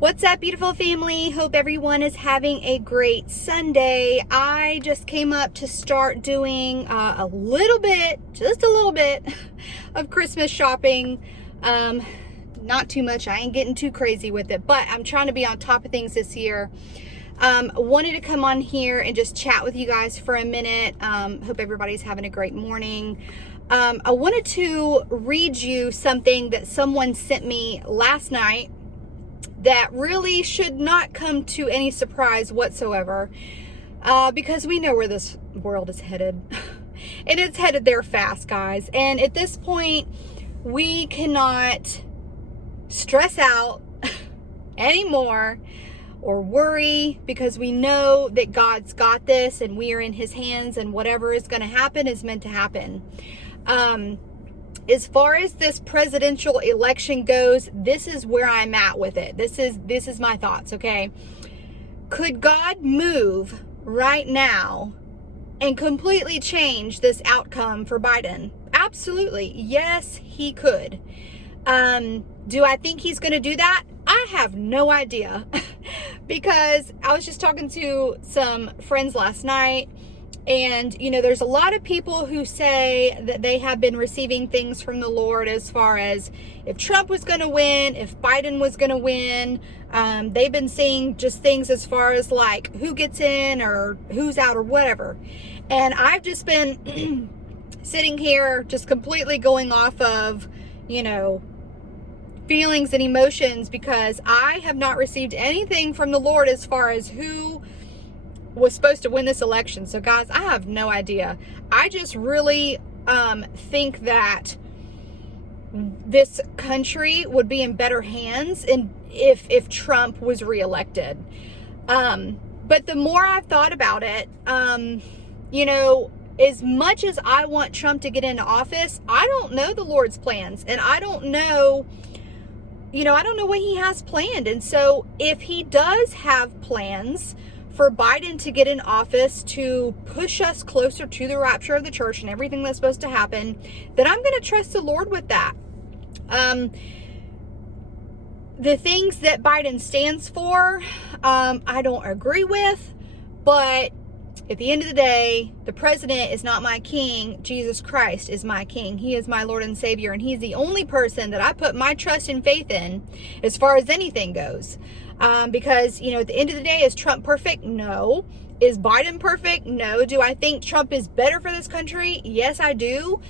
What's up, beautiful family? Hope everyone is having a great Sunday. I just came up to start doing just a little bit of Christmas shopping. Not too much. I ain't getting too crazy with it, but I'm trying to be on top of things this year. Wanted to come on here and just chat with you guys for a minute. Hope everybody's having a great morning. I wanted to read you something that someone sent me last night that really should not come to any surprise whatsoever, because we know where this world is headed. And it's headed there fast, guys. And at this point, we cannot stress out anymore or worry, because we know that God's got this and we are in his hands, and whatever is going to happen is meant to happen. As far as this presidential election goes, this is where I'm at with it. This is my thoughts, okay? Could God move right now and completely change this outcome for Biden? Absolutely. Yes, he could. Do I think he's going to do that? I have no idea. Because I was just talking to some friends last night, and, there's a lot of people who say that they have been receiving things from the Lord as far as if Trump was going to win, if Biden was going to win. They've been seeing just things as far as like who gets in or who's out or whatever. And I've just been sitting here just completely going off of, feelings and emotions, because I have not received anything from the Lord as far as who was supposed to win this election. So guys, I have no idea. I just really think that this country would be in better hands if Trump was reelected. But the more I've thought about it, as much as I want Trump to get into office, I don't know the Lord's plans, and I don't know what he has planned. And so if he does have plans for Biden to get in office to push us closer to the rapture of the church and everything that's supposed to happen, then I'm going to trust the Lord with that. The things that Biden stands for, I don't agree with, but at the end of the day, the president is not my king. Jesus Christ is my king. He is my Lord and Savior, and he's the only person that I put my trust and faith in as far as anything goes. Because, at the end of the day, is Trump perfect? No. Is Biden perfect? No. Do I think Trump is better for this country? Yes, I do.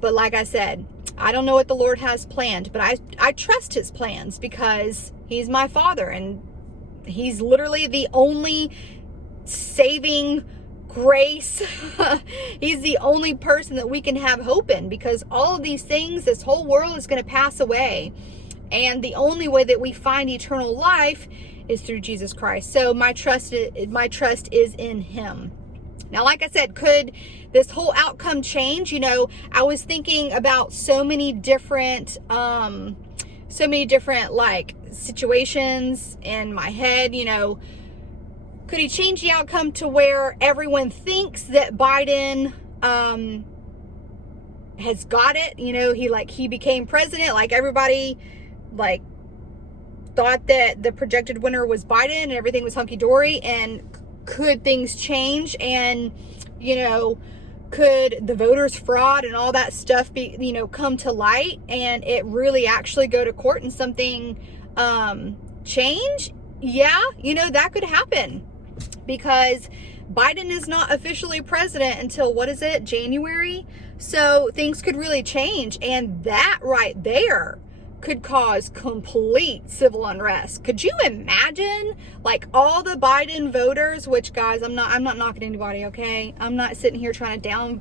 But like I said, I don't know what the Lord has planned, but I trust his plans because he's my father, and he's literally the only saving grace. He's the only person that we can have hope in, because all of these things, this whole world is going to pass away. And the only way that we find eternal life is through Jesus Christ. So my trust is in him. Now, like I said, could this whole outcome change? I was thinking about so many different like situations in my head. Could he change the outcome to where everyone thinks that Biden has got it? He became president, like everybody thought that the projected winner was Biden and everything was hunky-dory. And could things change, and could the voters fraud and all that stuff be come to light, and it really actually go to court and something change? Yeah, that could happen, because Biden is not officially president until, January? So things could really change, and that right there could cause complete civil unrest. Could you imagine, all the Biden voters, which, guys, I'm not knocking anybody, okay? I'm not sitting here trying to down,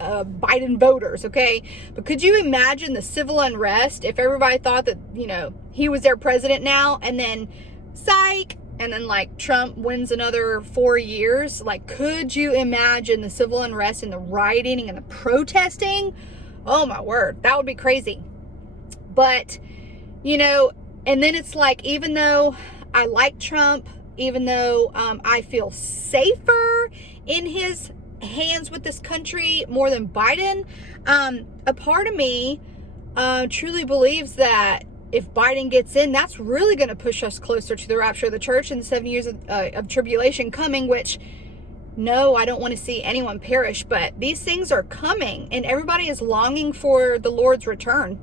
Biden voters, okay? But could you imagine the civil unrest if everybody thought that, he was their president now, and then, psych, and then, Trump wins another 4 years? Could you imagine the civil unrest and the rioting and the protesting? Oh, my word. That would be crazy. But, and then it's even though I like Trump, even though I feel safer in his hands with this country more than Biden, a part of me truly believes that if Biden gets in, that's really going to push us closer to the rapture of the church and the 7 years of tribulation coming, which, no, I don't want to see anyone perish, but these things are coming and everybody is longing for the Lord's return.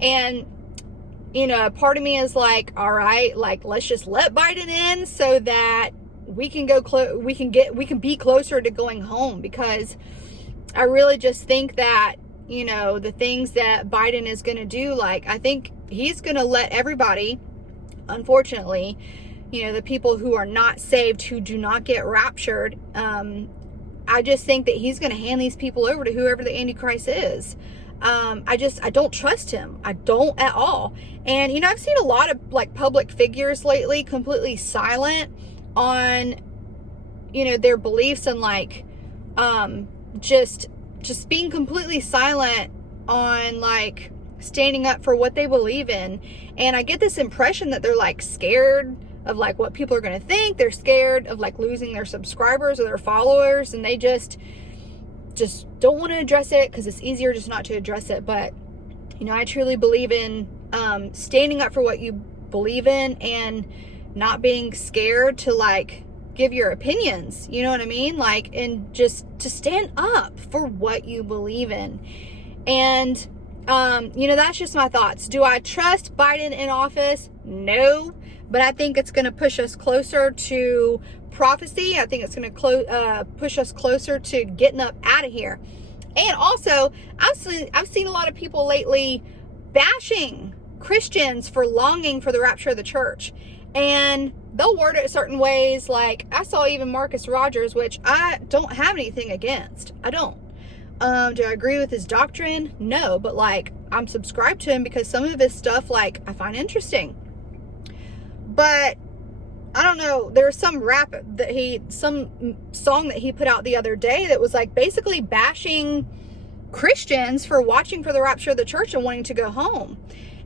And, you know, part of me is like, all right, like, let's just let Biden in so that we can go we can be closer to going home, because I really just think that, you know, the things that Biden is going to do, like, I think he's going to let everybody, unfortunately, you know, the people who are not saved, who do not get raptured, I just think that he's going to hand these people over to whoever the Antichrist is. I don't trust him. I don't at all. And, you know, I've seen a lot of like public figures lately completely silent on, you know, their beliefs, and like, just being completely silent on like standing up for what they believe in. And I get this impression that they're like scared of like what people are going to think. They're scared of like losing their subscribers or their followers, and they just don't want to address it because it's easier just not to address it. But, you know, I truly believe in standing up for what you believe in and not being scared to like give your opinions, you know what I mean? Like, and just to stand up for what you believe in. And, you know, that's just my thoughts. Do I trust Biden in office? No, but I think it's going to push us closer to prophecy. I think it's going to push us closer to getting up out of here. And also, I've seen a lot of people lately bashing Christians for longing for the rapture of the church. And they'll word it certain ways. Like, I saw even Marcus Rogers, which I don't have anything against. I don't. Do I agree with his doctrine? No, but like, I'm subscribed to him because some of his stuff, like, I find interesting. But I don't know, there was some song that he put out the other day that was like basically bashing Christians for watching for the rapture of the church and wanting to go home.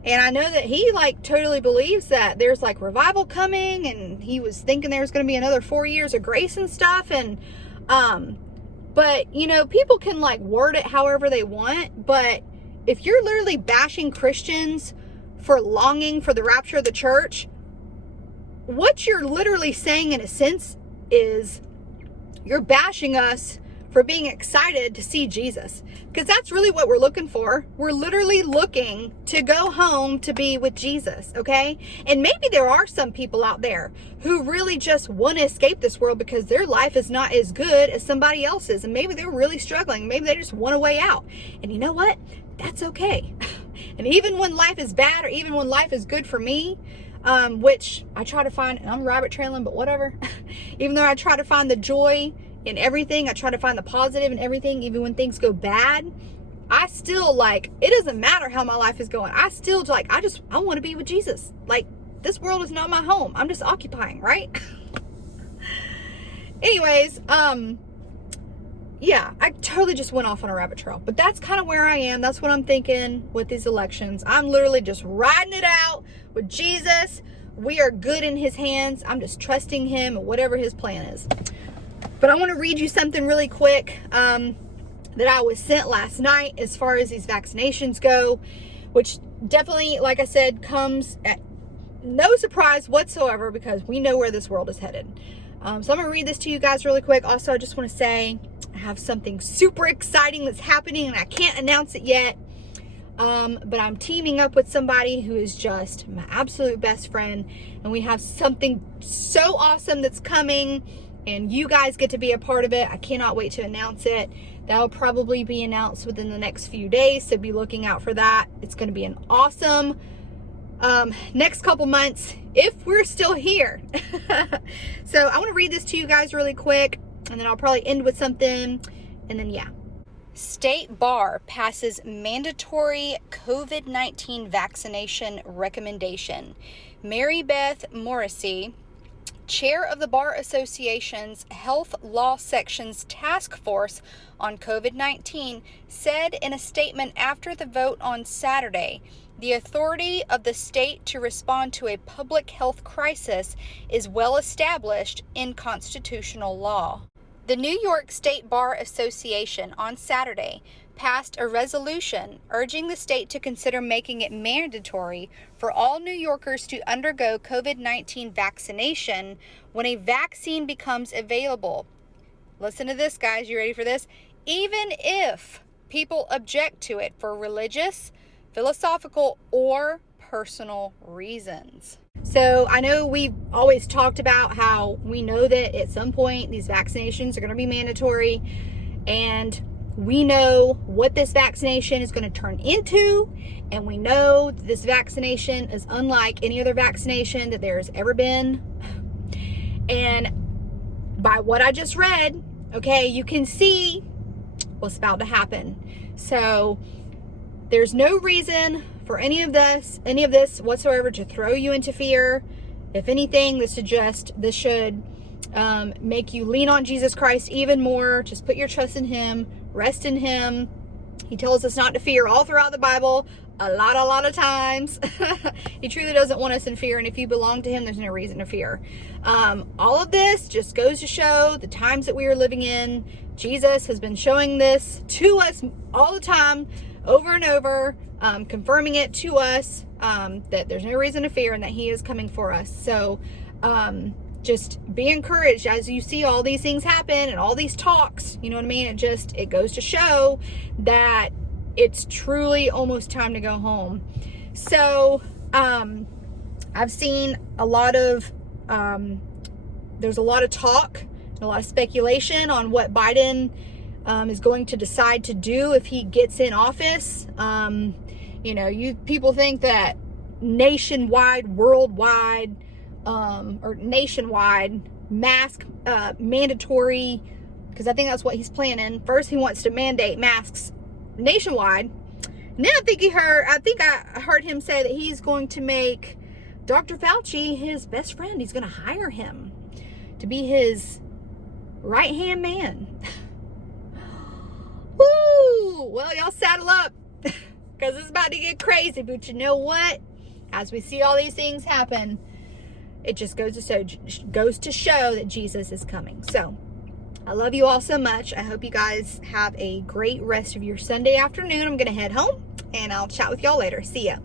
And I know that he like totally believes that there's like revival coming, and he was thinking there's going to be another 4 years of grace and stuff. And, but you know, people can like word it however they want. But if you're literally bashing Christians for longing for the rapture of the church, what you're literally saying in a sense is you're bashing us for being excited to see Jesus. Because that's really what we're looking for. We're literally looking to go home to be with Jesus, okay? And maybe there are some people out there who really just want to escape this world because their life is not as good as somebody else's. And maybe they're really struggling. Maybe they just want a way out. And you know what? That's okay. And even when life is bad, or even when life is good for me, which I try to find, and I'm rabbit trailing, but whatever. Even though I try to find the joy in everything, I try to find the positive in everything, even when things go bad, I still like, it doesn't matter how my life is going. I still like, I want to be with Jesus. Like, this world is not my home. I'm just occupying, right? Anyways, yeah, I totally just went off on a rabbit trail, but that's kind of where I am. That's what I'm thinking with these elections. I'm literally just riding it out with Jesus. We are good in his hands. I'm just trusting him and whatever his plan is. But I want to read you something really quick that I was sent last night as far as these vaccinations go, which definitely, like I said, comes at no surprise whatsoever because we know where this world is headed. So I'm going to read this to you guys really quick. Also, I just want to say I have something super exciting that's happening and I can't announce it yet. But I'm teaming up with somebody who is just my absolute best friend. And we have something so awesome that's coming. And you guys get to be a part of it. I cannot wait to announce it. That'll probably be announced within the next few days. So be looking out for that. It's going to be an awesome next couple months if we're still here. So I want to read this to you guys really quick, and then I'll probably end with something, and then yeah. State Bar passes mandatory COVID-19 vaccination recommendation. Mary Beth Morrissey, chair of the Bar Association's Health Law Section's Task Force on COVID-19, said in a statement after the vote on Saturday, the authority of the state to respond to a public health crisis is well established in constitutional law. The New York State Bar Association on Saturday passed a resolution urging the state to consider making it mandatory for all New Yorkers to undergo COVID-19 vaccination when a vaccine becomes available. Listen to this, guys. You ready for this? Even if people object to it for religious, philosophical, or personal reasons. So I know we've always talked about how we know that at some point these vaccinations are going to be mandatory, and we know what this vaccination is going to turn into, and we know that this vaccination is unlike any other vaccination that there's ever been. And by what I just read, okay, you can see what's about to happen. So there's no reason for any of this whatsoever to throw you into fear. If anything, this should make you lean on Jesus Christ even more. Just put your trust in him, rest in him. He tells us not to fear all throughout the Bible, a lot of times. He truly doesn't want us in fear, and if you belong to him, there's no reason to fear. All of this just goes to show the times that we are living in. Jesus has been showing this to us all the time, over and over, confirming it to us, that there's no reason to fear and that he is coming for us. So just be encouraged as you see all these things happen and all these talks, you know what I mean? It goes to show that it's truly almost time to go home. So I've seen a lot of, there's a lot of talk, a lot of speculation on what Biden is going to decide to do if he gets in office. People think that nationwide, worldwide, or nationwide mask mandatory, because I think that's what he's planning. First, he wants to mandate masks nationwide. Now I think I heard him say that he's going to make Dr. Fauci his best friend. He's going to hire him to be his right-hand man. Woo! Well, y'all saddle up, because it's about to get crazy. But you know what? As we see all these things happen, it just goes to show that Jesus is coming. So I love you all so much. I hope you guys have a great rest of your Sunday afternoon. I'm going to head home, and I'll chat with y'all later. See ya.